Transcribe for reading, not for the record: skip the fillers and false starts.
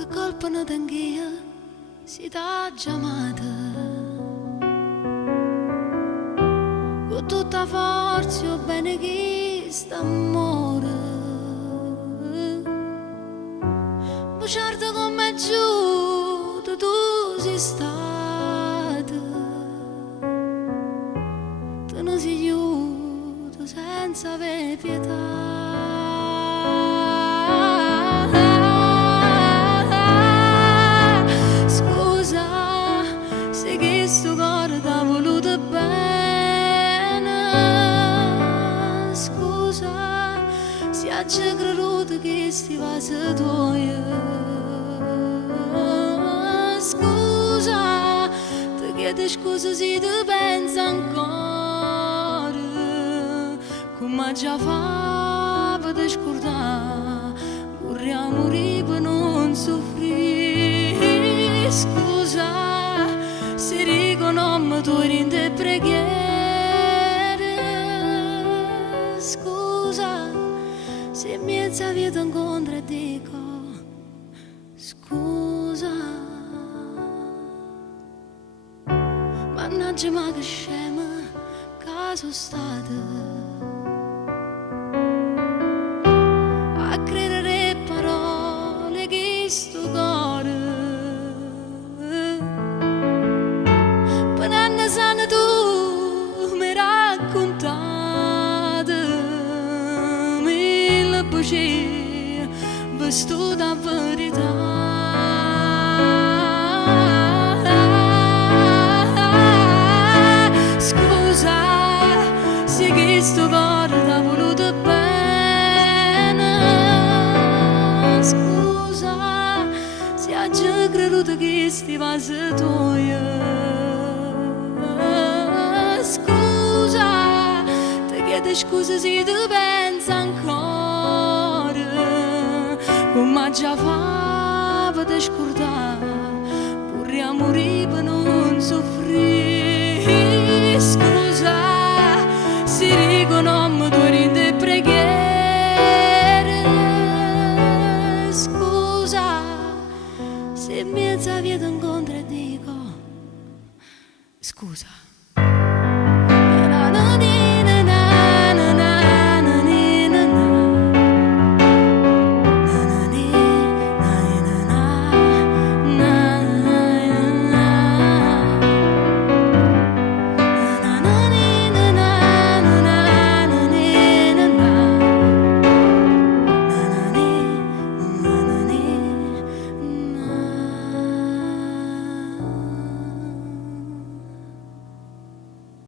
Che colpa ne tenghia si t'ha chiamata con tutta forza o bene che sta amore ma certo come giù tu sei stata te ne sei aiuto senza avere pietà. Sto cuore t'ha voluto bene, scusa, se hai creduto che sti vasi tuoi, scusa, ti chiedo scusa se ti penso ancora, come già fa per scordare, vorrei morire per non soffrire, scusa. Se dico non mi torni in preghiera, scusa, se mezza vita incontro e dico scusa. Mannaggia ma che scema che sono stata a credere parole che sto cuore sana tu mi raccontate mille bugie vestuta verità. Scusa se questo cuore t'ha voluto bene, scusa se hai creduto che sti vasi tuoi. Scusa, ti chiedo scusa se ti penso ancora, come già fa per scordare, vorrei morire per non soffrire.